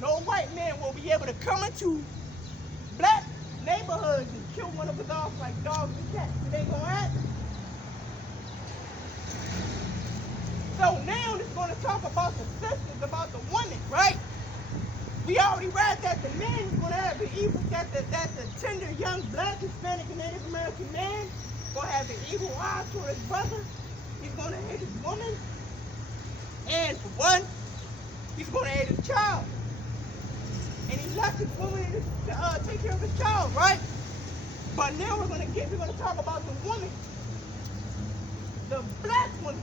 no white man will be able to come into black neighborhoods and kill one of us off like dogs and cats. It ain't gonna happen. So now it's gonna talk about the sisters, about the women, right? We already read that the man is gonna have the evil, that the tender young black Hispanic and Native American man gonna have an evil eye toward his brother. He's gonna hate his woman. And for one, he's gonna hate his child. And he left his woman to take care of his child, right? But now we're gonna talk about the woman. The black woman,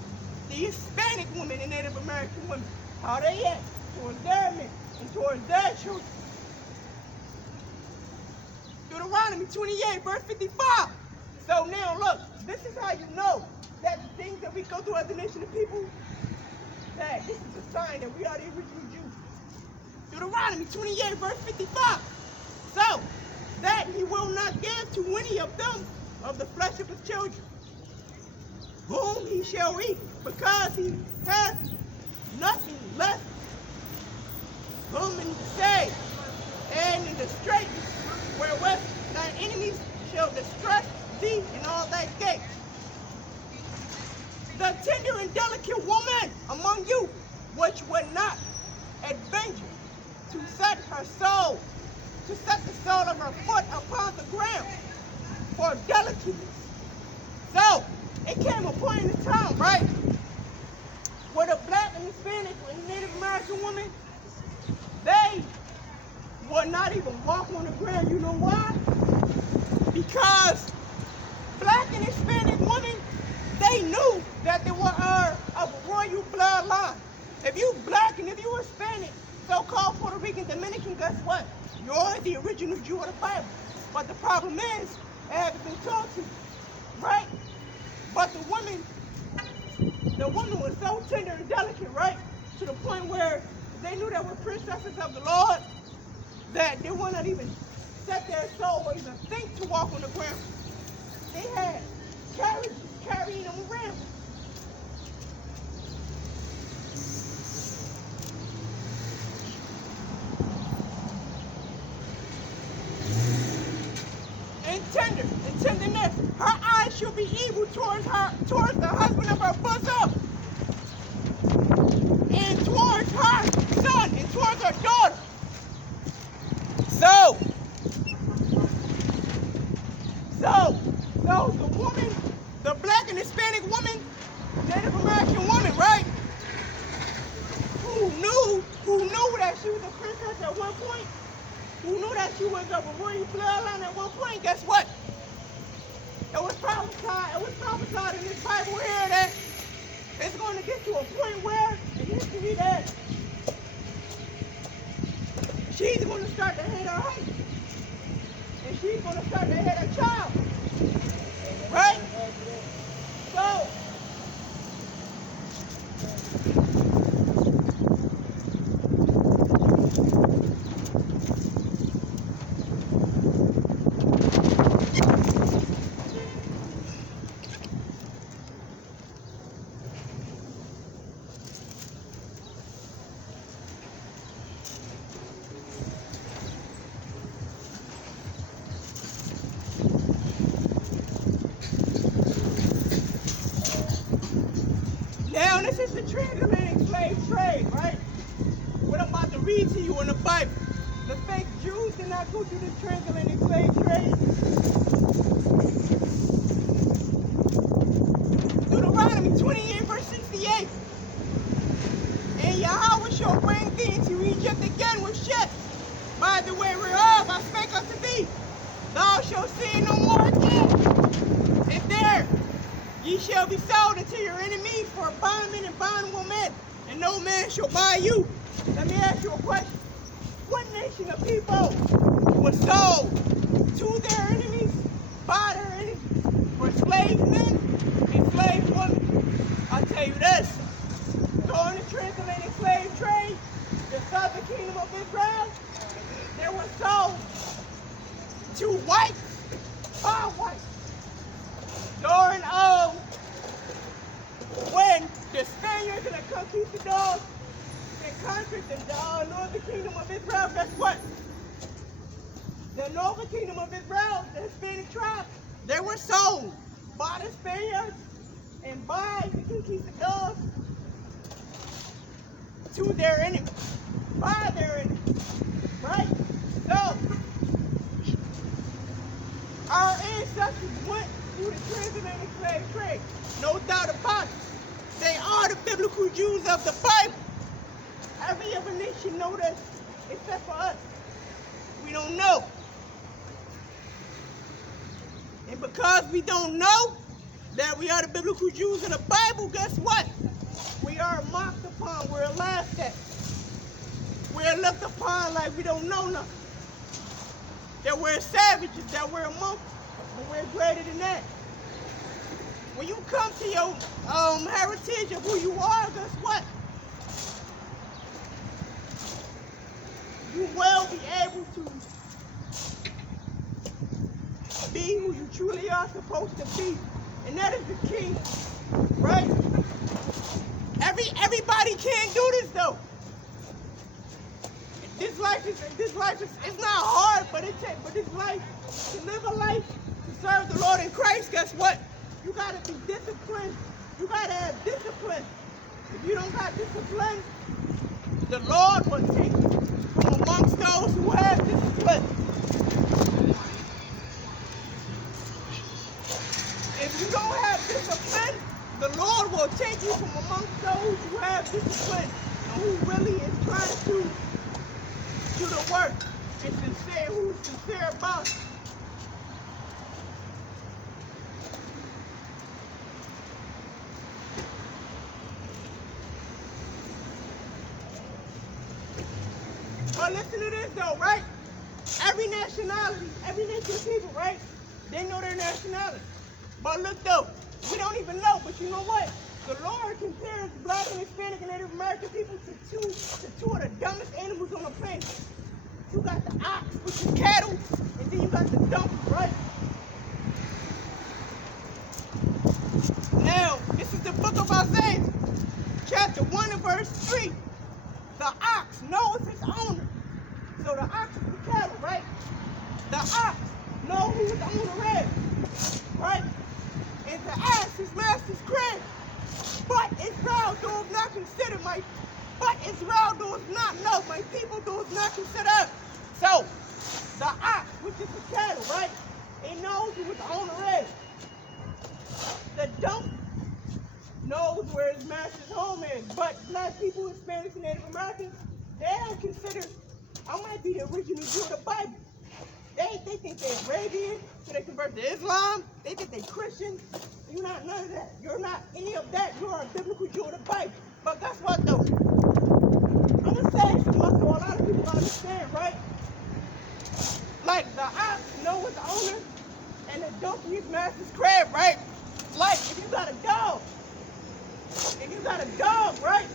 the Hispanic women and Native American women. How they act towards their men and towards their children. Deuteronomy 28, verse 55. So now look, this is how you know that the things that we go through as a nation of people, that this is a sign that we are the original Jews. Deuteronomy 28, verse 55. So, that he will not give to any of them of the flesh of his children, whom he shall eat, because he has nothing left whom in the shade and in the straitness wherewith thy enemies shall distress thee in all thy gates. The tender and delicate woman among you, which would not adventure to set the sole of her foot upon the ground for delicateness. So, it came a point in time, right, where the black and Hispanic and Native American women, they would not even walk on the ground. You know why? Because black and Hispanic women, they knew that they were of a royal bloodline. If you black and if you Hispanic, so-called Puerto Rican, Dominican, guess what? You're the original Jew of the Bible. But the problem is, it hasn't been taught to you, right? But the woman was so tender and delicate, right? To the point where they knew that were princesses of the Lord, that they would not even set their soul or even think to walk on the ground. They had carriages carrying them around. And tenderness, her eyes shall be evil towards the husband of her bosom, and towards her son, and towards her daughter. So the woman, the black and Hispanic woman, Native American woman, right? Who knew that she was a princess at one point, who knew that she was of a royal bloodline at one point, guess what? It was prophesied in this Bible here that it's going to get to a point where in history that she's going to start to hate her husband. And she's going to start to hate her child. Right? So, now this is the transatlantic slave trade, right? What I'm about to read to you in the Bible. The fake Jews did not go through this transatlantic slave trade. Deuteronomy 28, verse 68. And Yahweh shall bring thee into Egypt again with ships, by the way whereof I spake unto thee. Thou shalt see no more again. And there ye shall be sold unto your enemies for bondmen and bondwomen, and no man shall buy you. Let me ask you a question. What nation of people was sold to their enemies, by their enemies, for slave men and slave women? I'll tell you this. During the transatlantic slave trade, the southern kingdom of Israel, they were sold to whites, by whites. During when the Spaniards and the conquistadors, they country, the northern kingdom of Israel, guess what? The northern kingdom of Israel, the Hispanic tribe, they were sold by the Spaniards and by the conquistadors to their enemies, by their enemies, right? So, our ancestors went through the transatlantic slave trade, no doubt about it. They are the biblical Jews of the Bible. Every other nation knows this, except for us. We don't know. And because we don't know that we are the biblical Jews of the Bible, guess what? We are mocked upon, we're laughed at. We're looked upon like we don't know nothing. That we're savages, that we're monkeys, but we're greater than that. When you come to your heritage of who you are, guess what? You will be able to be who you truly are supposed to be. And that is the king, right? Everybody can't do this though. This life is it's not hard, but this life, to live a life to serve the Lord in Christ, guess what? You gotta be disciplined. You gotta have discipline. If you don't got discipline, the Lord will take you from amongst those who have discipline. If you don't have discipline, the Lord will take you from amongst those who have discipline and who really is trying to do the work and sincere, who's sincere about it. But listen to this though, right? Every nationality, every nation of people, right? They know their nationality. But look though, we don't even know, but you know what? The Lord compares Black and Hispanic and Native American people to two of the dumbest animals on the planet. You got the ox, which is cattle, and then you got the donkey, right? Now, this is the book of Isaiah, chapter 1 and verse 3. The ox knows his owner. So the ox is the cattle, right? The ox knows who the owner is, right? And the ass his master's crib. But Israel does not consider but Israel does not know, my people does not consider. So, the ox, which is the cattle, right? It knows who the owner is. The donkey knows where his master's home is. But Black people, Hispanics, and Native Americans, they don't consider, I might be the original Jew of the Bible. They think they're Arabian, so they convert to Islam. They think they're Christian. You're not none of that. You're not any of that. You're a biblical Jew of the Bible. But guess what though? I'm going to say something so a lot of people understand, right? Like the ox knows the owner and the donkey is master's crib, right? Like if you got a dog, right?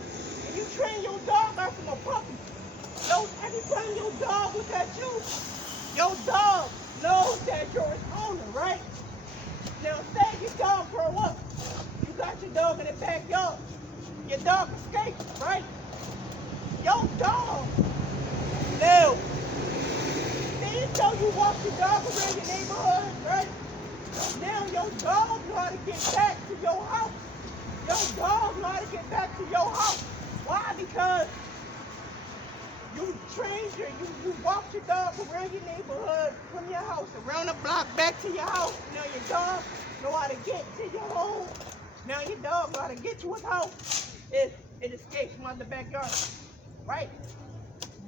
And you train your dog out from a puppy. So every time your dog looks at you, your dog knows that you're his owner, right? Now say your dog grow up. You got your dog in the backyard. Your dog escapes, right? Your dog. Now, so you walk your dog around your neighborhood, right? Now your dog know how to get back to your house. Your dog know how to get back to your house. Why? Because you trained you walked your dog around your neighborhood, from your house, around the block, back to your house. Now your dog know how to get to your home. Now your dog know how to get to his house if it escapes from out the backyard, right?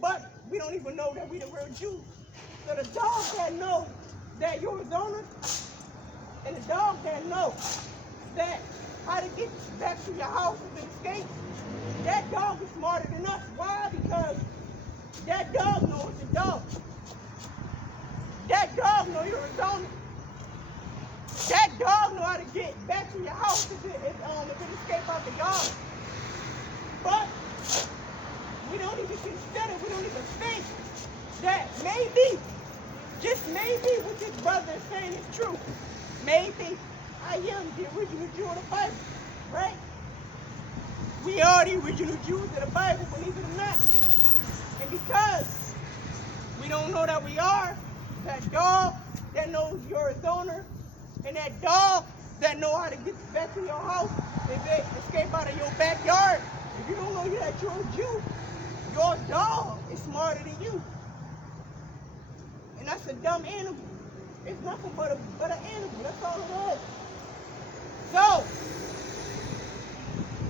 But we don't even know that we the real Jews. So the dog that knows that you're his owner, and the dog that knows that how to get back to your house if it escapes, that dog is smarter than us. Why? Because that dog knows the dog. That dog knows you're his owner. That dog know how to get back to your house if it escapes out the yard. But we don't even consider, we don't even think that maybe, just maybe what this brother is saying is true. Maybe I am the original Jew of the Bible, right? We are the original Jews of the Bible, believe it or not. And because we don't know that we are, that dog that knows you're its owner, and that dog that know how to get back to your house, if they escape out of your backyard, if you don't know that you're a Jew, your dog is smarter than you. And that's a dumb animal. It's nothing but an animal. That's all it is. So,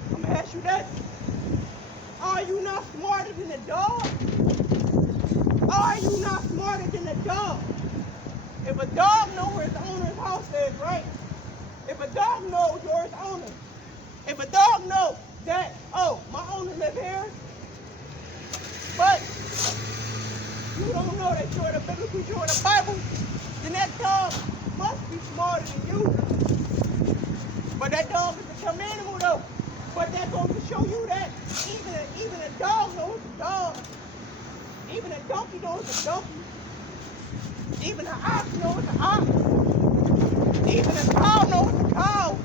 I'm going to ask you this. Are you not smarter than a dog? Are you not smarter than a dog? If a dog knows where its owner's house is, right? If a dog knows you're its owner, if a dog knows that, oh, my owner lives here, but you don't know that you're the biblical, you're the Bible, then that dog must be smarter than you. But that dog is a dumb animal though. But that goes to show you that even a dog knows a dog. Even a donkey knows a donkey. Even an ox knows an ox. Even a cow knows a cow.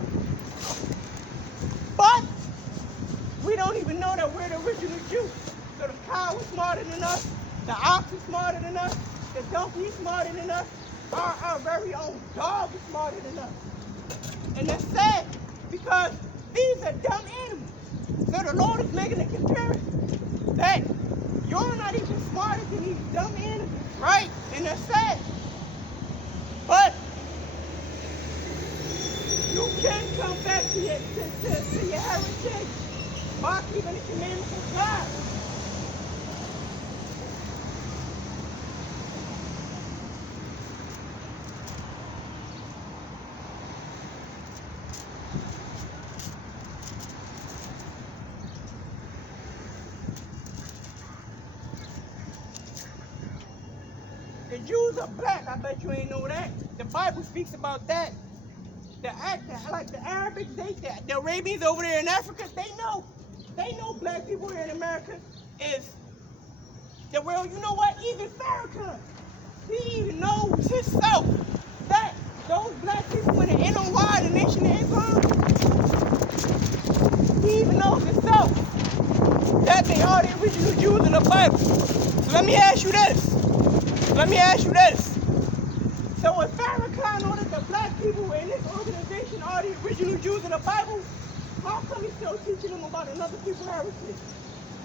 But we don't even know that we're the original Jews. So the cow is smarter than us. The ox is smarter than us. The donkey is smarter than us. Our very own dog is smarter than us. And that's sad because these are dumb animals. So the Lord is making a comparison that you're not even smarter than these dumb animals, right? And that's sad. But you can come back to your heritage by keeping the commandments of God. The Jews are black. I bet you ain't know that. The Bible speaks about that. Like the Arabics, the Arabians over there in Africa, they know black people here in America is the world. You know what? Even Farrakhan, he even knows himself that those black people in the NOI, the Nation of Islam, he even knows himself that they are the original Jews in the Bible. So let me ask you this. So if Farrakhan knows that the black people in this organization are the original Jews in the Bible, how come he's still teaching them about another people's heritage?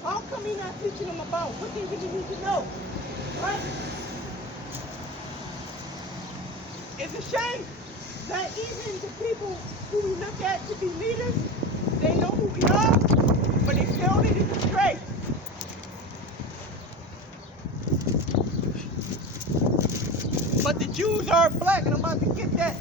How come he's not teaching them about what they really need to know? Right? It's a shame that even the people who we look at to be leaders, they know who we are, but they still lead us astray. But the Jews are black, and I'm about to get that.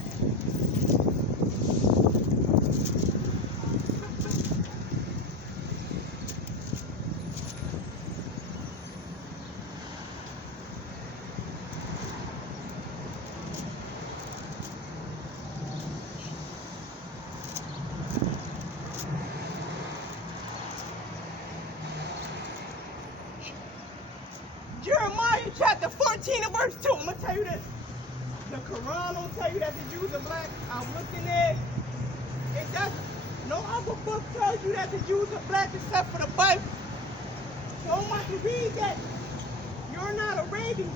Jeremiah chapter 14 and verse 2. I'm going to tell you this. The Quran don't tell you that the Jews are black. I'm looking there. It doesn't. No other book tells you that the Jews are black except for the Bible. So I'm about to read that. You're not Arabian.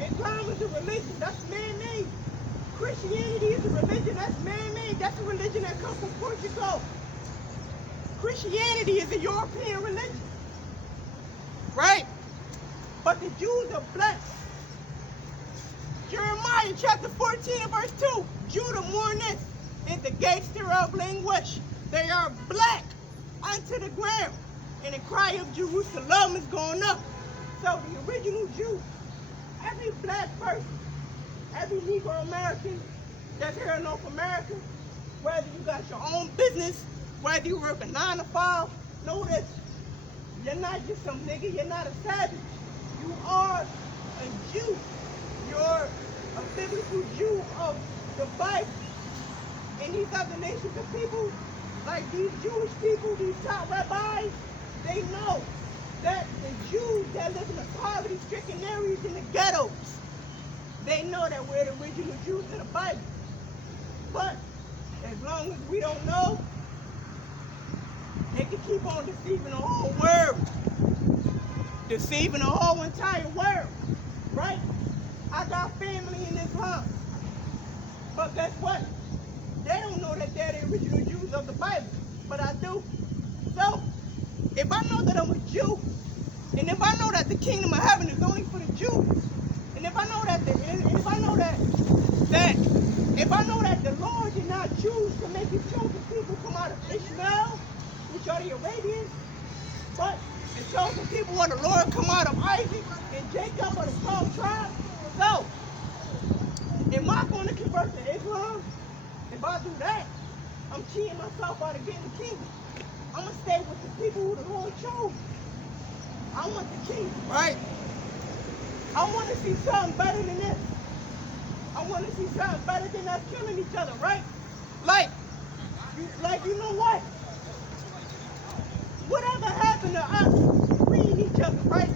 Islam is a religion. That's man-made. Christianity is a religion. That's man-made. That's a religion that comes from Portugal. Christianity is a European religion. Right? But the Jews are black. Jeremiah chapter 14 and verse 2. Judah mourneth in the gates thereof languish. They are black unto the ground. And the cry of Jerusalem is going up. So the original Jew, every black person, every Negro American that's here in North America, whether you got your own business, whether you work a 9 to 5, know this. You're not just some nigga, you're not a savage. You are a Jew. You're a biblical Jew of the Bible. And these other nations of people, like these Jewish people, these top rabbis, they know that the Jews that live in the poverty-stricken areas in the ghettos, they know that we're the original Jews of the Bible. But as long as we don't know, They can keep on deceiving the whole world. Deceiving the whole entire world. Right? I got family in Islam. But guess what? They don't know that they're the original Jews of the Bible. But I do. So, if I know that I'm a Jew, and if I know that the kingdom of heaven is only for the Jews, and if I know that the Lord did not choose to make his chosen people come out of Ishmael, which are the Arabians, but the chosen people of the Lord come out of Isaac and Jacob of the 12 tribes. So, am I going to convert to Islam? If I do that, I'm cheating myself out of getting the kingdom. I'm going to stay with the people who the Lord chose. I want the kingdom, right? I want to see something better than this. I want to see something better than us killing each other, right? Like, you know what? Whatever happened to us freeing each other, right?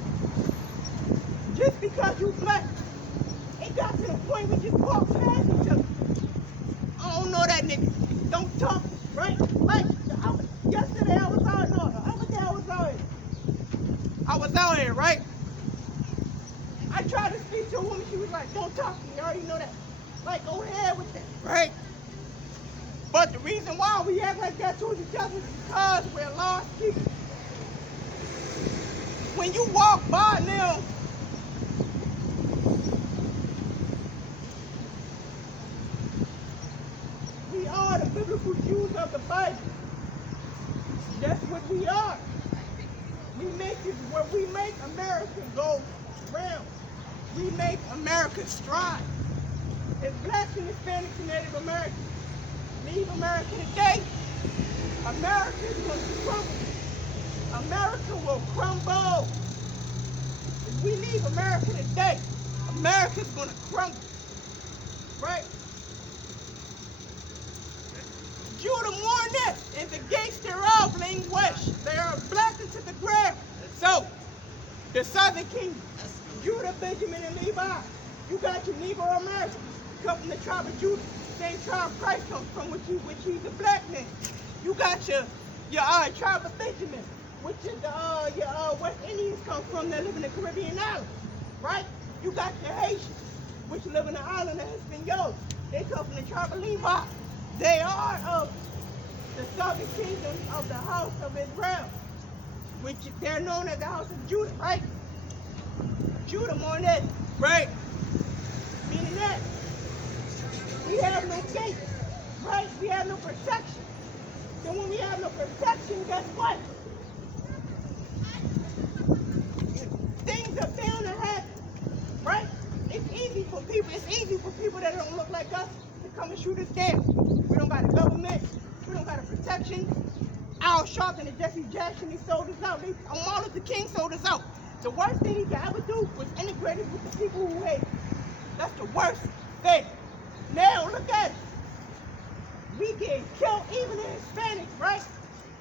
Just because you black, it got to the point we just walked past each other. I don't know that nigga. Don't talk, right? Like, yesterday I was out, no, the other day I was out here, right? I tried to speak to a woman, she was like, don't talk to me, you already know that. Like, go ahead with that, right? But the reason why we act like that towards each other is because we're lost people. When you walk by now, we are the biblical Jews of the Bible. That's what we are. We make America go round. We make America strive. As blacks and Hispanics and Native Americans leave America today, America is going to crumble. America will crumble. If we leave America today, America is going to crumble. Right? Judah mourneth, and the gates thereof languish. They are blackened to the ground. So, the southern kingdom, Judah, Benjamin, and Levi. You got your Negro Americans, come from the tribe of Judah, same tribe Christ comes from, which he's a black man. You got your tribe of Benjamin, which is your West Indians come from that live in the Caribbean islands, right? You got your Haitians, which live in the island of Hispaniola. They come from the tribe of Levi. They are of the southern kingdom of the house of Israel, which they're known as the house of Judah, right? Judah more than, right? Meaning that we have no gate, right? We have no protection. So when we have no protection, guess what? Things are bound to happen, right? It's easy for people that don't look like us to come and shoot us down. We don't got a government. We don't got a protection. Al Sharpton and Jesse Jackson, they sold us out. Martin Luther King sold us out. The worst thing he could ever do was integrate us with the people who hate. That's the worst thing. Now, look at it. We get killed, even the Hispanics, right?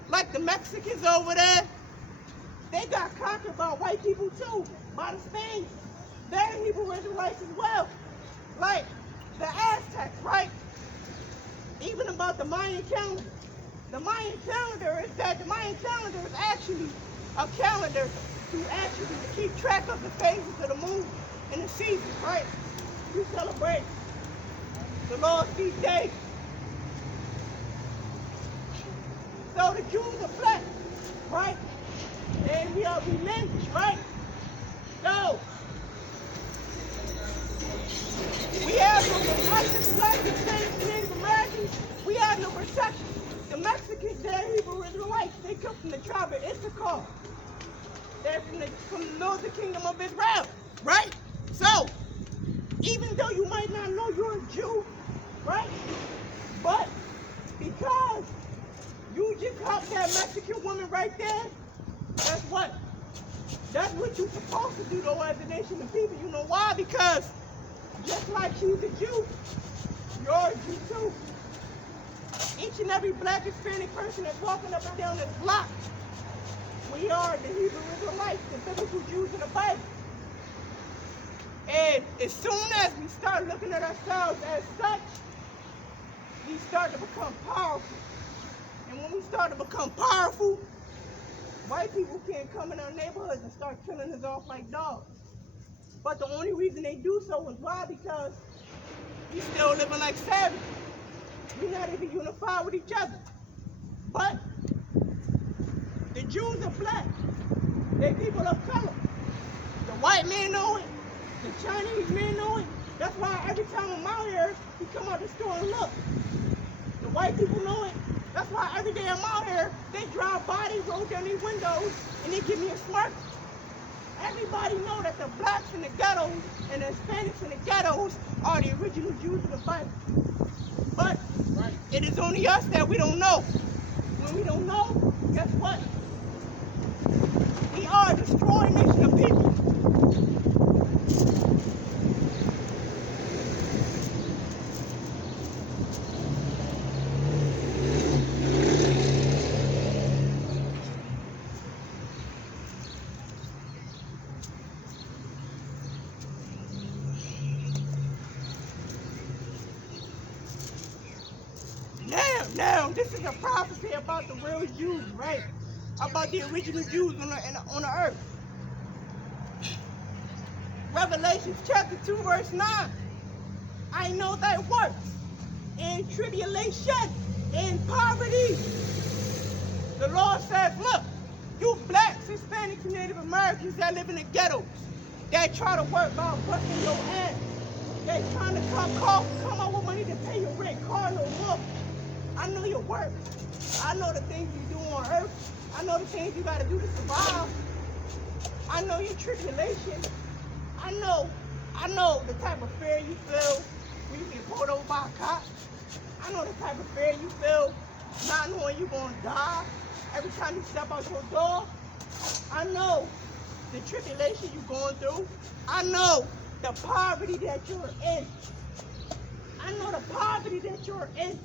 Like the Mexicans over there. They got conquered by white people too, by the Spaniards. They're Hebrew Israelites as well. Like the Aztecs, right? Even about the Mayan calendar. The Mayan calendar is actually a calendar to actually keep track of the phases of the moon and the seasons, right? We celebrate the Lord's feast day. So the Jews are black, right? And we are relentless, right? So we have no protection, black and Spanish, Native Americans. We have no protection. The Mexicans, they're Hebrew Israelites. They come from the tribe of Issachar. They're from the northern kingdom of Israel, right? So, even though you might not know you're a Jew, right? But because you just helped that Mexican woman right there, guess what? That's what you're supposed to do though as a nation of people. You know why? Because just like she's a Jew, you're a Jew too. Each and every black Hispanic person that's walking up and down this block, we are the Hebrew Israelites, the biblical Jews in the Bible. And as soon as we start looking at ourselves as such, we start to become powerful. And when we start to become powerful, white people can't come in our neighborhoods and start killing us off like dogs. But the only reason they do so is why? Because we still living like savages. We're not even unified with each other. But the Jews are black. They people of color. The white man know it. The Chinese man know it. That's why every time I'm out here, we come out the store and look. The white people know it. That's why every day I'm out here, they drive by, they roll down their windows, and they give me a smirk. Everybody know that the blacks in the ghettos and the Hispanics in the ghettos are the original Jews of the Bible. But it is only us that we don't know. When we don't know, guess what? We are a destroyed nation of people. Now, this is a prophecy about the real Jews, right? About the original Jews on the earth. Revelation chapter 2, verse 9. I know thy works, in tribulation, in poverty. The Lord says, look, you blacks, Hispanics, and Native Americans that live in the ghettos, that try to work by busting your ass. They trying to come out with money to pay your rent, car, no more. I know your work. I know the things you do on earth. I know the things you got to do to survive. I know your tribulation. I know the type of fear you feel when you get pulled over by a cop. I know the type of fear you feel not knowing you're going to die every time you step out your door. I know the tribulation you're going through. I know the poverty that you're in. I know the poverty that you're in.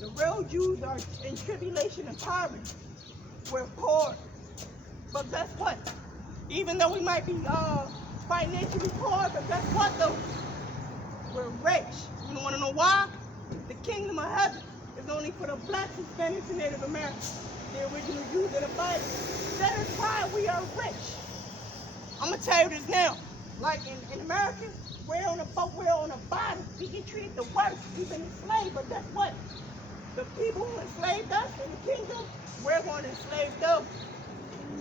The real Jews are in tribulation and poverty. We're poor. But guess what? Even though we might be financially poor, but guess what though? We're rich. You want to know why? The kingdom of heaven is only for the blacks, Hispanics, and Native Americans. The original Jews of the Bible. That is why we are rich. I'm going to tell you this now. Like in America, we're on a boat, we're on a bottom. We get treated the worst. We've been enslaved, but guess what? The people who enslaved us in the kingdom, we're going to enslave them.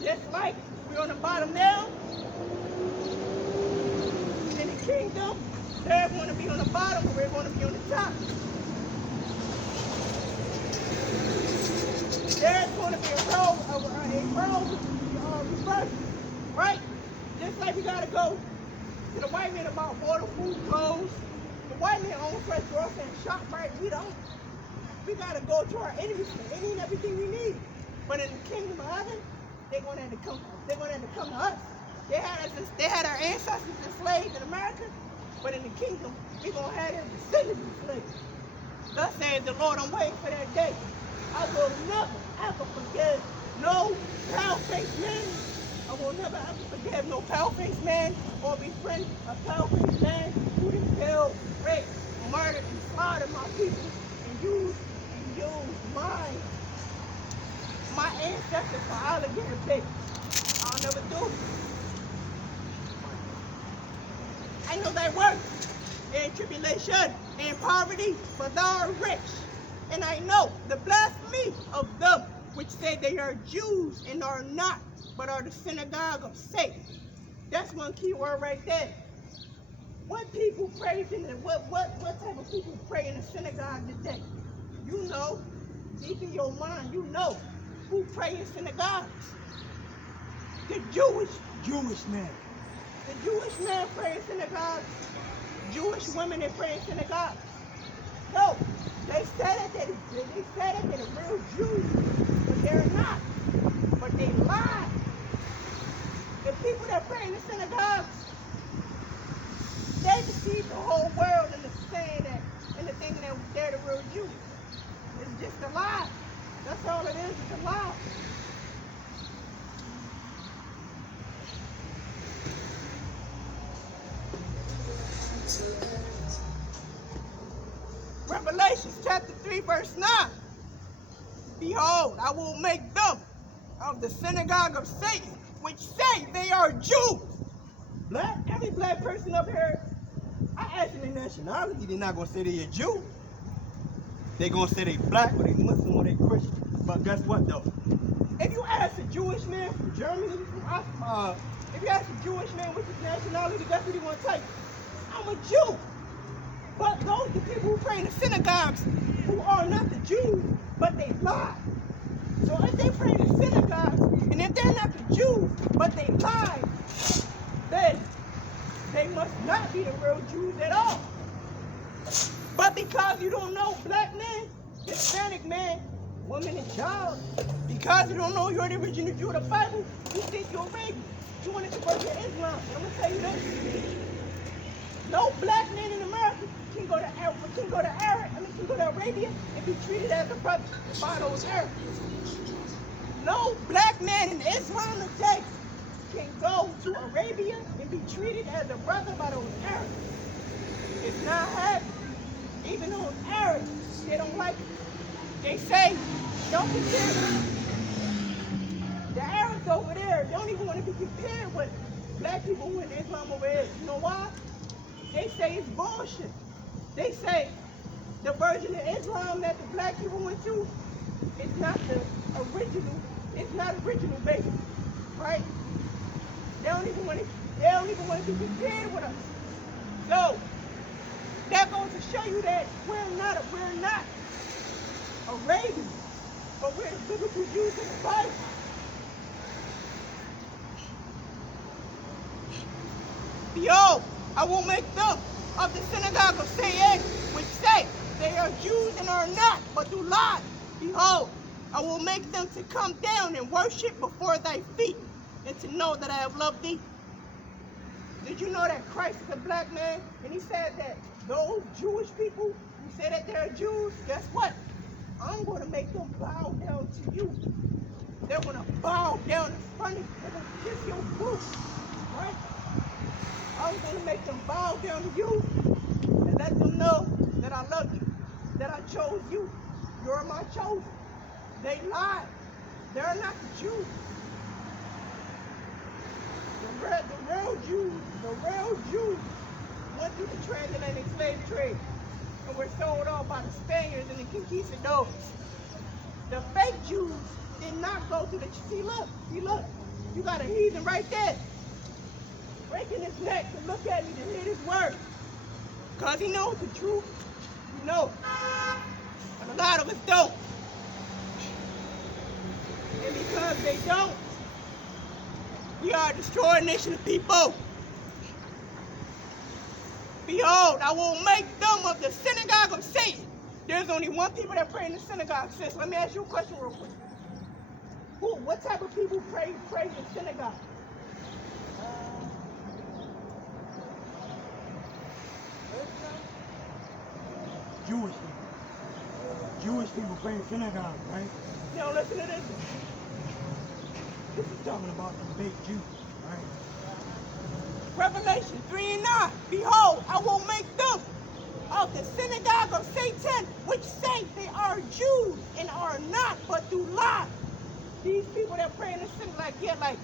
Just like we're on the bottom now, in the kingdom, they're going to be on the bottom, but we're going to be on the top. There's going to be a role reversal, right? Just like we got to go to the white man about water, food, clothes. The white man owns fresh grocery and shop, right? We don't. We got to go to our enemies for any and everything we need. But in the kingdom of heaven, they're going to have to come to us. They had our ancestors enslaved in America, but in the kingdom, we're going to have their descendants enslaved. Thus says the Lord, I'm waiting for that day. I will never, ever forgive no pale-faced man. I will never, ever forgive no pale-faced man or befriend a pale-faced man who done killed, raped, murdered, and slaughtered my people and used my ancestors for alligator bait. I'll never do it. I know they work in tribulation, in poverty, but they are rich. And I know the blasphemy of them which say they are Jews and are not, but are the synagogue of Satan. That's one key word right there. What people pray in the, what type of people pray in the synagogue today? You know, deep in your mind, you know who pray in synagogues. The Jewish man. The Jewish man pray in synagogues. Jewish women, they pray in synagogues. No, they said that they're the real Jews, but they're not. But they lie. The people that pray in the synagogues, they deceive the whole world into saying that, into thinking that they're the real Jews. It's just a lie. That's all it is, it's a lie. Revelation chapter 3, verse 9. Behold, I will make them of the synagogue of Satan, which say they are Jews. Every black person up here, I ask them their nationality, they're not going to say they're a Jew. They're going to say they black or they Muslim or they Christian. But guess what though? If you ask a Jewish man from Germany, if you ask a Jewish man what's his nationality, that's what he going to tell you. I'm a Jew. But those are the people who pray in the synagogues who are not the Jews, but they lie. So if they pray in the synagogues, and if they're not the Jews, but they lie, then they must not be the real Jews at all. But because you don't know black man, Hispanic man, woman, and child, because you don't know you're the original Jew of the Bible, you think you're Arabian. You want to convert to Islam. I'm going to tell you this. No black man in America can go to Arabia and be treated as a brother by those Arabs. No black man in Islam today can go to Arabia and be treated as a brother by those Arabs. It's not happening. Even those Arabs, they don't like it. They say, don't compare. The Arabs over there don't even want to be compared with black people who in Islam over here. You know why? They say it's bullshit. They say the version of Islam that the black people went to is not the original. It's not original, baby. Right? They don't even want to be compared with us. So that goes to show you that we're not Arabian, but we're the biblical Jews in the Bible. Behold, I will make them of the synagogue of Satan, which say they are Jews and are not, but do lie. Behold, I will make them to come down and worship before thy feet, and to know that I have loved thee. Did you know that Christ is a black man? And he said that those Jewish people who say that they're Jews, guess what? I'm going to make them bow down to you. They're going to bow down in front of you. They're going to kiss your boots, right? I'm going to make them bow down to you and let them know that I love you, that I chose you. You're my chosen. They lied. They're not the Jews. The real Jews went through the transatlantic slave trade and were sold off by the Spaniards and the conquistadors. The fake Jews did not go to the, see look, you got a heathen right there, breaking his neck to look at me to hear his word. Because he knows the truth, you know, but a lot of us don't. And because they don't, we are a destroyed nation of people. Behold, I will make them of the synagogue of Satan. There's only one people that pray in the synagogue, sis. Let me ask you a question real quick. What type of people pray in the synagogue? Jewish people. Jewish people pray in synagogue, right? Now listen to this. This is talking about the big Jews, right? Revelation 3:9. Behold, I will make them of the synagogue of Satan, which say they are Jews and are not, but do lie. These people that pray in the synagogue, like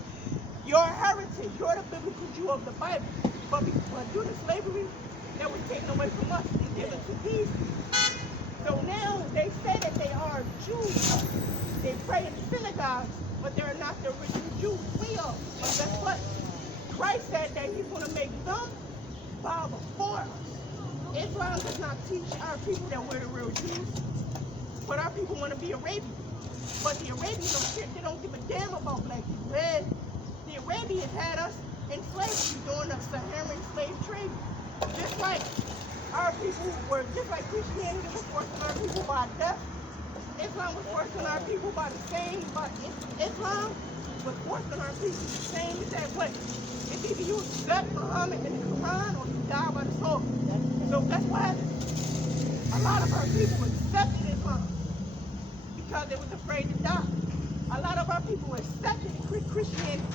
your heritage, you're the biblical Jew of the Bible, but due to slavery, that was taken away from us and given to these people. So now they say that they are Jews. They pray in the synagogues, but they're not the original Jews. We are. But guess what? Christ said that he's going to make them bow before us. Islam does not teach our people that we're the real Jews, but our people want to be Arabian. But the Arabians don't give a damn about black people. The Arabians had us in slavery during the Saharan slave trade. Just like our people were, just like Christianity was forced on our people by death, Islam was forced on our people by the same, but Islam was forced on our people the same exact way. It's either you accept Muhammad in the Quran or you die by the sword. So that's what happened. A lot of our people accepted Islam because they was afraid to die. A lot of our people accepted Christianity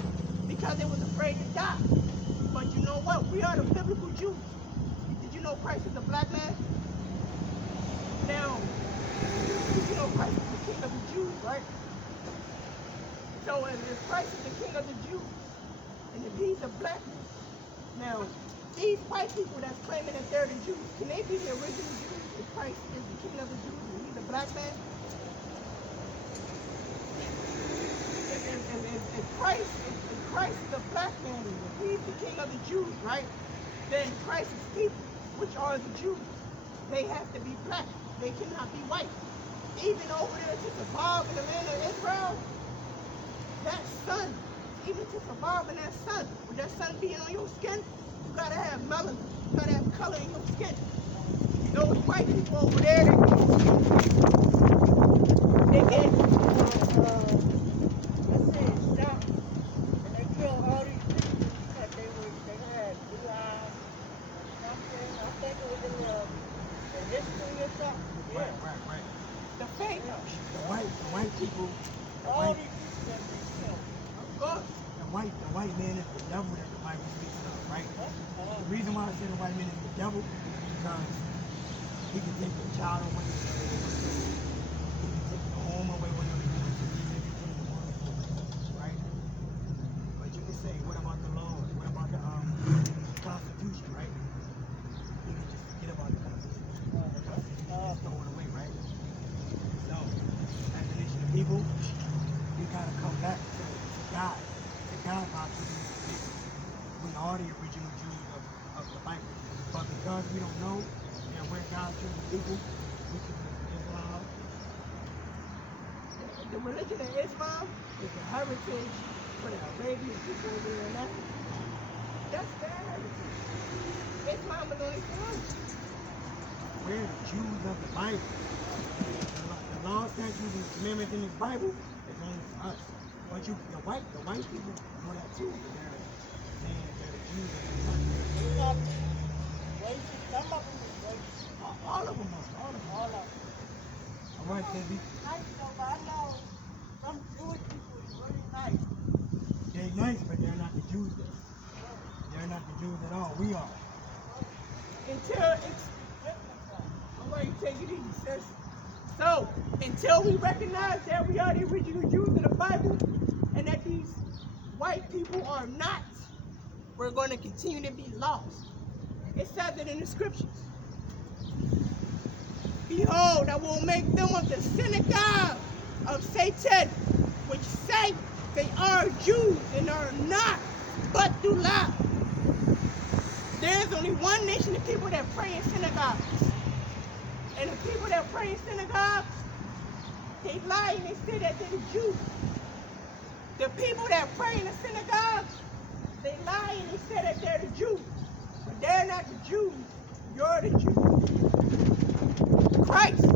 because they was afraid to die. But you know what? We are the biblical Jews. Did you know Christ is a black man? Now, You know Christ is the King of the Jews, right? So if Christ is the King of the Jews, and if he's a black man, now these white people that's claiming that they're the Jews, can they be the original Jews if Christ is the King of the Jews and he's a black man? If Christ is a black man, if he's the King of the Jews, right? Then Christ's people, which are the Jews, they have to be black. They cannot be white. Even over there to survive in the land of Israel, that sun, even to survive in that sun, with that sun being on your skin, you gotta have melanin, you gotta have color in your skin. Those white people over there, they get let's say shot, and they killed all these people because they had blue eyes or something. I think it was in the history or something. Yeah. Right. the fake. The white people, All these people that they killed. Of course. the white man is the devil that the Bible speaks of, right? The reason why I say the white man is the devil is because he can take your child away, he can take your home away whenever he wants to, he can take the world, right? But you can say, what about the law? What about the Constitution, right? He can just forget about the Constitution. The Constitution just throw it away, right? So, as a nation of people, we gotta come back to God. To God, God, we are the original Jews of the Bible. But because we don't know that we're God's chosen people, we can Islam. The religion of Islam is the heritage for the Arabian people over there in Africa. That's their heritage. Islam is only for us. We're the Jews of the Bible. The law, statutes, and commandments in this Bible is only for us. But the white people know that too. They're saying that they're the Jews of the Bible. Some of them is racist. All of them are. All of them. All right, Tizzy. Nice though, but I know some Jewish people is really nice. They're nice, but they're not the Jews though. They're not the Jews at all. We are. Until it's... All right, take it easy, sis. So, until we recognize that we are the original Jews of the Bible and that these white people are not, we're going to continue to be lost. It says it in the scriptures. Behold, I will make them of the synagogue of Satan, which say they are Jews and are not, but do lie. There's only one nation of people that pray in synagogues. And the people that pray in synagogues, they lie and they say that they're the Jews. The people that pray in the synagogues, they lie and they say that they're the Jews. But they're not the Jews. You're the Jews. Christ